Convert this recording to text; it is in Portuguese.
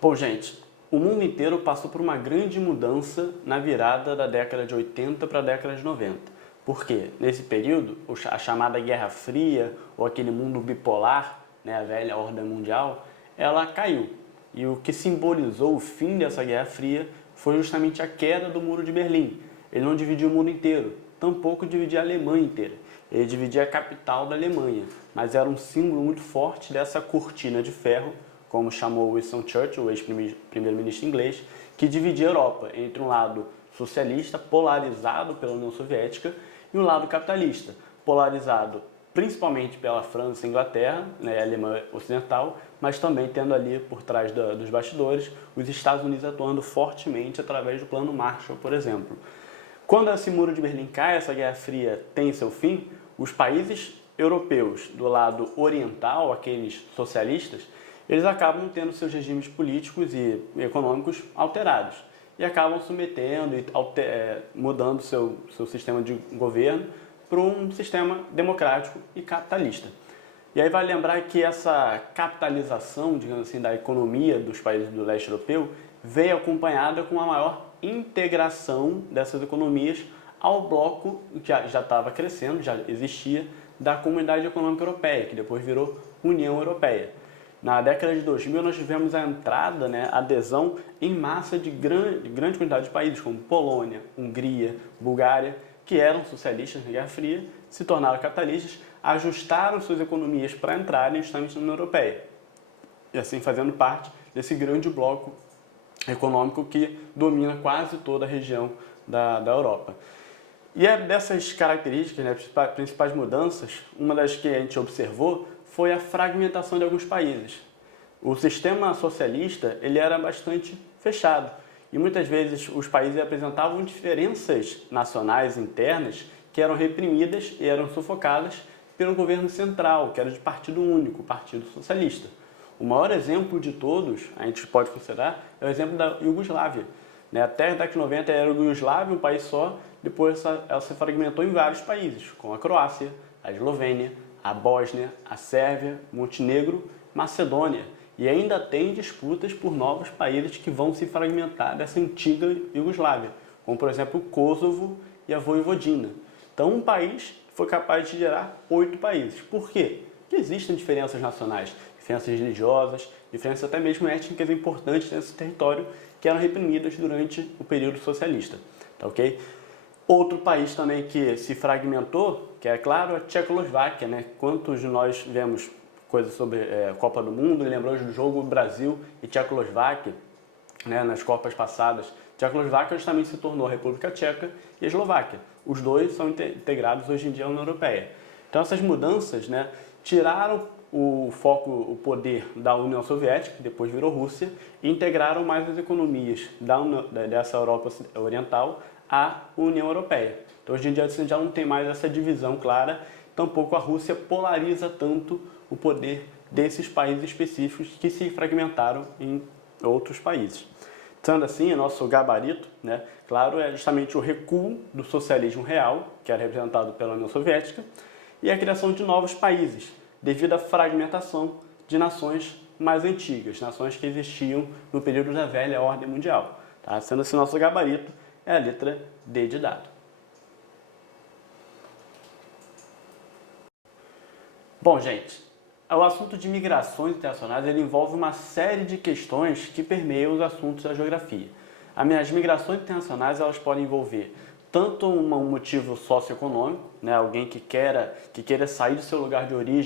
Bom, gente, o mundo inteiro passou por uma grande mudança na virada da década de 80 para a década de 90. Por quê? Nesse período, a chamada Guerra Fria, ou aquele mundo bipolar, né, a velha ordem mundial, ela caiu. E o que simbolizou o fim dessa Guerra Fria foi justamente a queda do Muro de Berlim. Ele não dividia o mundo inteiro, tampouco dividia a Alemanha inteira. Ele dividia a capital da Alemanha, mas era um símbolo muito forte dessa cortina de ferro, como chamou Winston Churchill, o ex-primeiro-ministro inglês, que dividia a Europa entre um lado socialista, polarizado pela União Soviética, e um lado capitalista, polarizado principalmente pela França e Inglaterra, né, a Alemanha Ocidental, mas também tendo ali por trás dos bastidores os Estados Unidos atuando fortemente através do Plano Marshall, por exemplo. Quando esse muro de Berlim cai, essa Guerra Fria tem seu fim, os países europeus do lado oriental, aqueles socialistas, eles acabam tendo seus regimes políticos e econômicos alterados e acabam submetendo e mudando seu sistema de governo para um sistema democrático e capitalista. E aí vale lembrar que essa capitalização, digamos assim, da economia dos países do leste europeu veio acompanhada com a maior integração dessas economias ao bloco que já estava crescendo, já existia, da Comunidade Econômica Europeia, que depois virou União Europeia. Na década de 2000 nós tivemos a entrada, a adesão em massa de grande quantidade de países, como Polônia, Hungria, Bulgária, que eram socialistas na Guerra Fria, se tornaram capitalistas, ajustaram suas economias para entrarem justamente na União Europeia. E assim fazendo parte desse grande bloco econômico que domina quase toda a região da Europa. E é dessas características, principais mudanças, uma das que a gente observou foi a fragmentação de alguns países. O sistema socialista ele era bastante fechado e muitas vezes os países apresentavam diferenças nacionais internas que eram reprimidas e eram sufocadas pelo governo central, que era de partido único, o Partido Socialista. O maior exemplo de todos, a gente pode considerar, é o exemplo da Iugoslávia. Até a década de 90 era a Iugoslávia, um país só, depois ela se fragmentou em vários países, como a Croácia, a Eslovênia, a Bósnia, a Sérvia, Montenegro, Macedônia. E ainda tem disputas por novos países que vão se fragmentar dessa antiga Iugoslávia, como por exemplo o Kosovo e a Voivodina. Então um país foi capaz de gerar 8 países. Por quê? Porque existem diferenças nacionais, diferenças religiosas, diferenças até mesmo étnicas importantes nesse território que eram reprimidas durante o período socialista. Tá, ok? Outro país também que se fragmentou, que é claro, a Tchecoslováquia, Quantos de nós vemos coisas sobre Copa do Mundo e lembramos do jogo Brasil e Tchecoslováquia, nas Copas passadas. Tchecoslováquia justamente se tornou a República Tcheca e a Eslováquia. Os dois são integrados hoje em dia à União Europeia. Então essas mudanças, tiraram o foco, o poder da União Soviética, que depois virou Rússia, e integraram mais as economias dessa Europa Oriental à União Europeia. Então hoje em dia você já não tem mais essa divisão clara, tampouco a Rússia polariza tanto o poder desses países específicos que se fragmentaram em outros países. Sendo assim, o nosso gabarito, claro, é justamente o recuo do socialismo real, que era representado pela União Soviética, e a criação de novos países, devido à fragmentação de nações mais antigas, nações que existiam no período da velha ordem mundial. Tá? Sendo assim, nosso gabarito é a letra D de dado. Bom, gente, o assunto de migrações internacionais ele envolve uma série de questões que permeiam os assuntos da geografia. As migrações internacionais elas podem envolver tanto um motivo socioeconômico, alguém que queira sair do seu lugar de origem